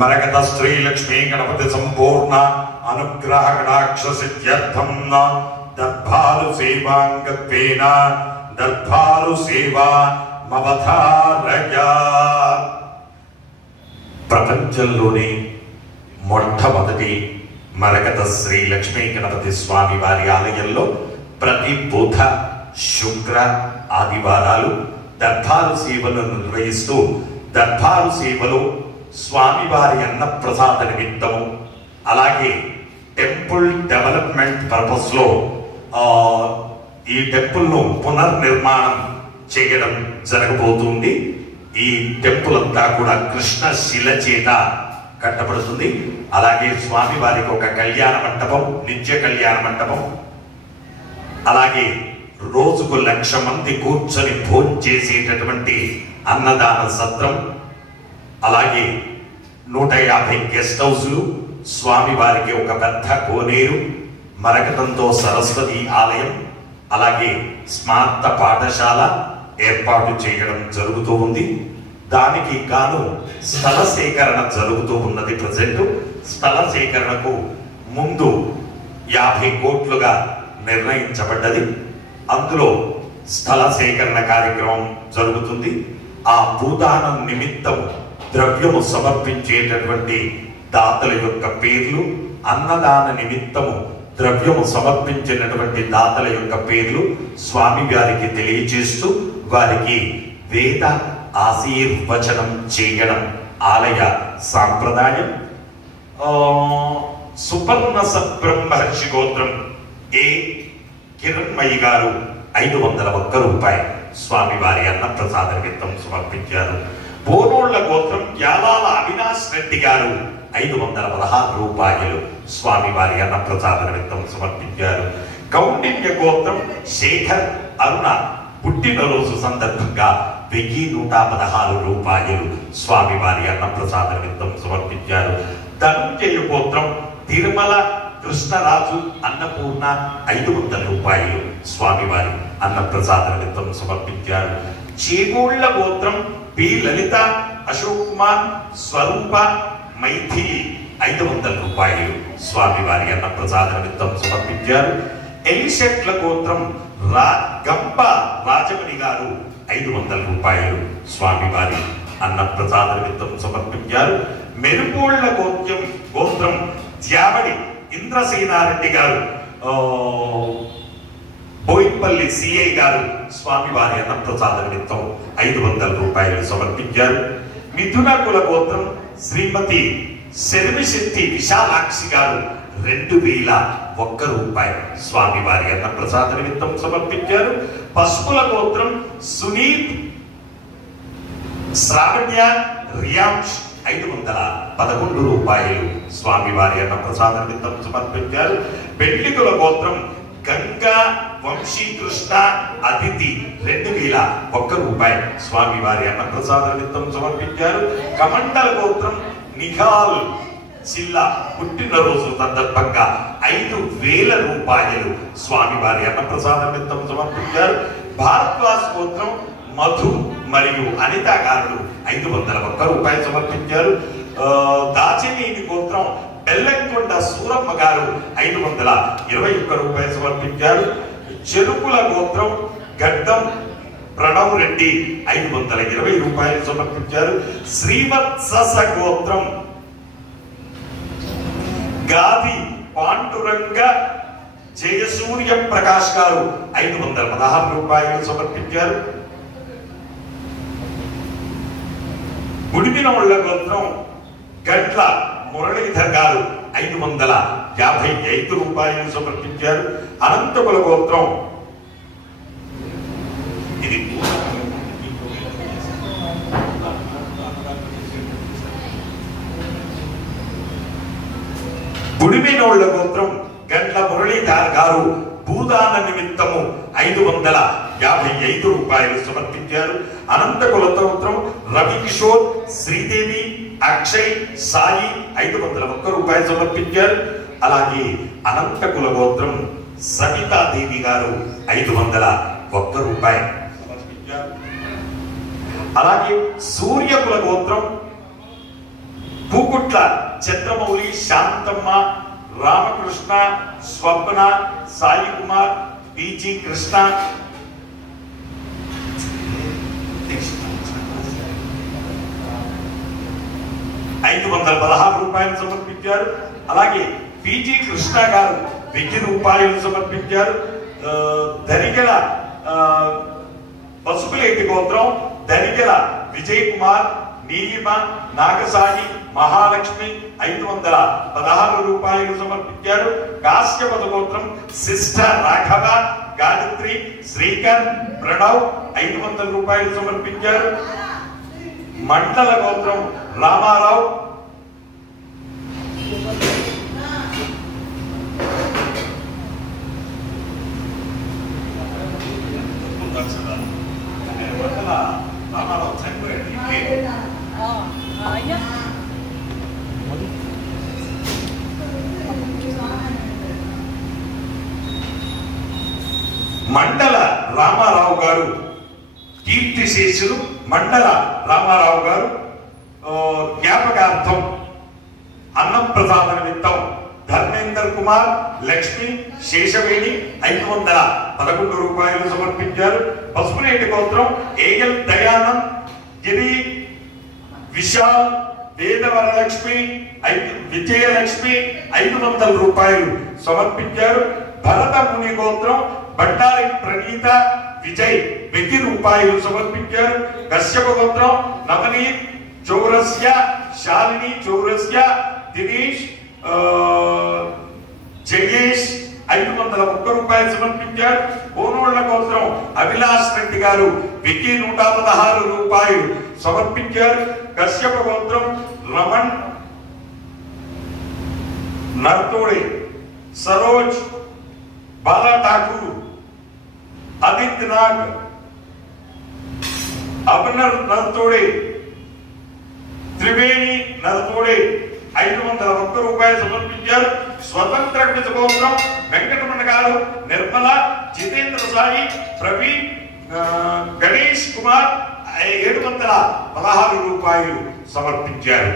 మరకత శ్రీ లక్ష్మీ గణపతి సంపూర్ణ అనుగ్రహ కటాక్ష సిద్ధ్యర్థం దర్భాలు సేవాంగత్వేన దర్భాలు సేవా మవధారయ. ప్రపంచంలోనే మొట్టమొదటి మరకత శ్రీ లక్ష్మీ గణపతి స్వామి వారి ఆలయంలో ప్రతి బుధ శుక్ర ఆదివారాలు దర్బారు సేవలను నిర్వహిస్తూ దర్బారు సేవలో స్వామివారి అన్నప్రసాద నిమిత్తము అలాగే టెంపుల్ డెవలప్మెంట్ పర్పస్ లో ఈ టెంపుల్ ను పునర్నిర్మాణం చేయడం జరగబోతుంది. ఈ టెంపుల్ అంతా కూడా కృష్ణ శిల చేత కట్టబడుతుంది. అలాగే స్వామివారికి ఒక కళ్యాణ మంటపం, నిత్య కళ్యాణ మంటపం, అలాగే రోజుకు 1,00,000 మంది కూర్చొని భోజనం చేసేటటువంటి అన్నదాన సత్రం, అలాగే 150 గెస్ట్ హౌస్లు, స్వామివారికి ఒక పెద్ద కోనేరు, మరకతంతో సరస్వతి ఆలయం, అలాగే స్మార్త పాఠశాల ఏర్పాటు చేయడం జరుగుతూ ఉంది. దానికి గాను స్థల సేకరణ జరుగుతూ ఉన్నది. ప్రజెంట్ స్థల సేకరణకు ముందు 50 కోట్లుగా నిర్ణయించబడ్డది. అందులో స్థల సేకరణ కార్యక్రమం జరుగుతుంది. ఆ భూదానం నిమిత్తం ద్రవ్యము సమర్పించేటటువంటి దాతల యొక్క పేర్లు, అన్నదాన నిమిత్తము ద్రవ్యము సమర్పించినటువంటి దాతల యొక్క పేర్లు స్వామి వారికి తెలియజేస్తూ వారికి వేద ఆశీర్వచనం చేయడం ఆలయ సాంప్రదాయం. సుపర్ణస బ్రహ్మర్షి గోత్రం ఏ కిరణ్మయి గారు 501 రూపాయలు స్వామివారి అన్నప్రసాద నిమిత్తం సమర్పించారు. బోనోళ్ల గోత్రం యాలాల అవినాష్ రెడ్డి గారు 516 రూపాయలు స్వామివారి అన్నప్రసాద నిమిత్తం సమర్పించారు. కౌండిన్య గోత్రం శేఖర్ అరుణ పుట్టినరోజు సందర్భంగా 1116 రూపాయలు స్వామివారి అన్నప్రసాద నిమిత్తం సమర్పించారు. ధనుంజయ గోత్రం తిరుమల కృష్ణరాజు అన్నపూర్ణ 500 రూపాయలు స్వామివారి అన్నప్రసాద నిమిత్తం సమర్పించారు. చేగోళ్ల గోత్రం పి లలిత అశోక్ కుమార్ స్వరూప మైథిలి 500 రూపాయలు స్వామివారి అన్నప్రసాద నిమిత్తం సమర్పించారు. ఎలిషెట్ల గోత్రం గంప రాజమణి గారు 500 రూపాయలు స్వామివారి అన్నప్రసాద నిమిత్తం సమర్పించారు. మెరుపోళ్ల గోత్రం త్యావడి ఇంద్రసేనారెడ్డి గారు, బోయిపల్లి సిఐ గారు స్వామివారి అన్నప్రసాద నిమిత్తం 500 రూపాయలు సమర్పించారు. మిథున కుల గోత్రం శ్రీమతి శర్మిశెట్టి విశాలాక్షి గారు 2001 రూపాయలు స్వామివారి అన్నప్రసాద నిమిత్తం సమర్పించారు. పసుపుల గోత్రం సునీత్ శ్రావణ్య రియాంష్ 511 రూపాయలు స్వామివారి అన్నప్రసాద నిమిత్తం సమర్పించారు. పెళ్లికుల గోత్రం గంగా వంశీకృష్ణ అతిథి 2001 రూపాయలు స్వామివారి అన్నప్రసాద నిమిత్తం సమర్పించారు. కమండల గోత్రం నిఘాల్ జిల్లా పుట్టినరోజు సందర్భంగా 5000 రూపాయలు స్వామివారి అన్నప్రసాద నిమిత్తం సమర్పించారు. భారద్వాజ్ గోత్రం మధు మరియు అనిత గారు 501 రూపాయలు సమర్పించారు. దాచినేని గోత్రం బెల్లంకొండ సూరమ్మ గారు 521 రూపాయలు సమర్పించారు. చెరుకుల గోత్రం గడ్డం ప్రణవ్ రెడ్డి 520 రూపాయలు సమర్పించారు. శ్రీవత్స గోత్రం గాది పాండురంగ జయసూర్య ప్రకాష్ గారు 516 రూపాయలు సమర్పించారు. గుడిమినోళ్ల గోత్రం గట్ల మురళీధర్ గారు 555 రూపాయలు సమర్పించారు. అనంతకుల గోత్రం ఇది గుడిమినోళ్ల గోత్రం గట్ల మురళీధర్ గారు భూదాన నిమిత్తము 555 రూపాయలు సమర్పించారు. అనంతకుల గోత్రం రవికిషోర్ శ్రీదేవి అక్షయ్ సాయి 501 రూపాయలు సమర్పించారు. అలాగే అనంతకుల గోత్రం సవితాదేవి గారు 501 రూపాయలు సమర్పించారు. అలాగే సూర్యకుల గోత్రం చంద్రమౌళి, శాంతమ్మ, రామకృష్ణ, స్వప్న, సాయి కుమార్, పిజి కృష్ణ, 516 రూపాయలు సమర్పించారు. అలాగే పిజి కృష్ణ గారు 1000 రూపాయలు సమర్పించారు. ధనిగల పసుపులేటి గోత్రం ధనిగల విజయ్ కుమార్, నీలిమ, నాగసాయి, మహాలక్ష్మి 516 రూపాయలు సమర్పించారు. కాశ్యపద గోత్రం సిస్టర్ రాఘవ, గాయత్రి, శ్రీకర్, ప్రణవ్ 500 రూపాయలు సమర్పించారు. మండల గోత్రం రామారావు, రామారావు చనిపోయాడు. మండల రామారావు గారు కీర్తిశేషులు మండల రామారావు గారు జ్ఞాపకార్థం అన్నం ప్రసాద నిమిత్తం ధర్మేందర్ కుమార్, లక్ష్మి, శేషవేణి 511 రూపాయలు సమర్పించారు. పసుపునేటి గోత్రం ఏఎల్ దయానంద్, గిరి, విశాల్, వేదవరలక్ష్మి, విజయలక్ష్మి 500 రూపాయలు సమర్పించారు. భరత ముని గోత్రం బండారి ప్రణీత, విజయ్ 1000 రూపాయలు సమర్పించారు. కశ్యప గోత్రం నవనీత్ చౌరస్య, శాలిని చౌరస్య, దినేష్, జయేష్ 501 రూపాయలు సమర్పించారు. కోనోళ్ల గోత్రం అభిలాష్ రెడ్డి గారు 116 రూపాయలు సమర్పించారు. కశ్యప గోత్రం రమణ్ నర్తోడే, సరోజ్, బాలా ఠాకూర్, ఆదిత్యనాగ్, అబ్నర్ నర్తోడే, త్రివేణి నర్తోడే 501 రూపాయలు సమర్పించారు. స్వతంత్ర గోత్రం వెంకటరమణ గారు, నిర్మల, జితేంద్ర సాయి, ప్రవీణ్, గణేష్ కుమార్ 716 రూపాయలు సమర్పించారు.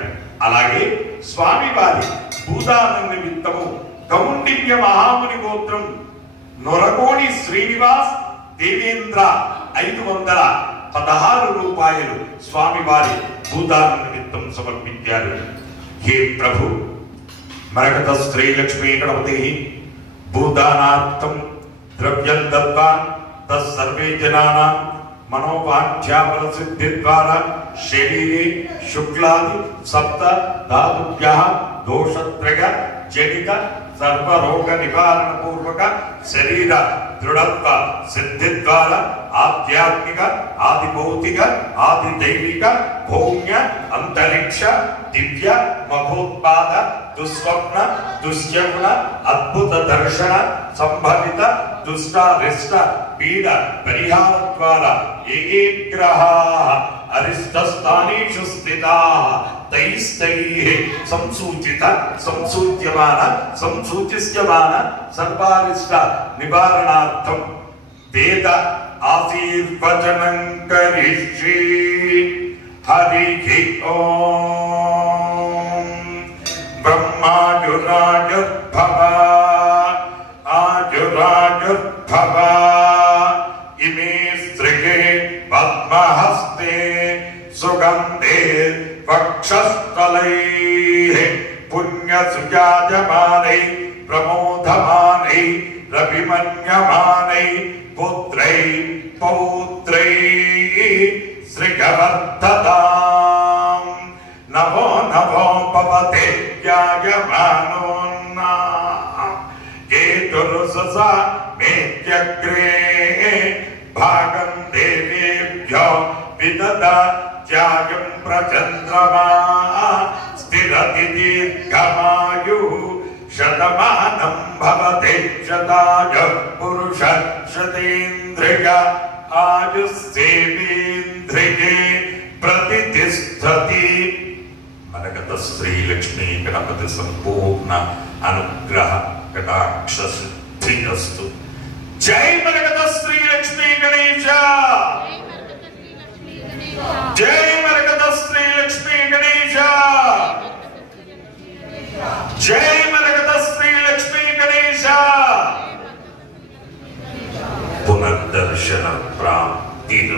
అలాగే స్వామివారి భూదానం నిమిత్తము కౌండిన్య మహాముని గోత్రం నొరగోని శ్రీనివాస్, దేవేంద్ర 516 రూపాయలు స్వామివారి భూదానం నిమిత్తం సమర్పించారు. हे प्रभु मरकत श्री लक्ष्मी गणपति भूदानार्थं द्रव्यं दत्त्वा तत्सर्वे जनानां मनोवाञ्छाफल सिद्धि द्वारा शरीरे शुक्लादि सप्त धातुभ्यः दोषत्रय जनित सर्व रोग निवारण पूर्वक शरीर दृढ़त्व सिद्धि द्वारा आध्यात्मिक आदि भौतिक आदि दैविक भौम्य अंतरिक्ष दिव्य महोत्पाद दुस्वप्न दुश्यगुण अद्भुत दर्शन संभवित दुष्टारिष्ट पीड़ परिहार द्वारा एकेग्रहाः अरिष्टस्थानेषु स्थिताः तैस्तैः संसूचित संसूच्यमान संसूचिष्यमान सर्वारिष्ट निवारणार्थं वेद आशीर्वचनं करिष्ये। हरिः ओम। ब्रह्माजुराजुर्भव आजुराजुर्भव इमे स्त्रिये पद्महस्ते सुगंधे वक्षस्थलैः पुण्यसुजायमानै प्रमोदमानै रविमन्यमानै पुत्रै पौत्रै श्रीगवर्धतां नभो नभो भवते जायमानोन्ना केतुरुससा मेत्यग्रे भागं देवेभ्यो विददा जायं प्रचन्द्रमा स्थिरति दीर्घमायुः शतमानं भवते शतायुः पुरुषः शतेन्द्रिय आयुस्सेवेन्द्रिये प्रतिष्ठति। मरकत श्री लक्ष्मी गणपति संपूर्ण अनुग्रह कटाक्ष सिद्धिरस्तु। जय मरकत श्री लक्ष्मी गणेश, जय मरकत श्री लक्ष्मी गणेश। దర్శన ప్రాప్తి.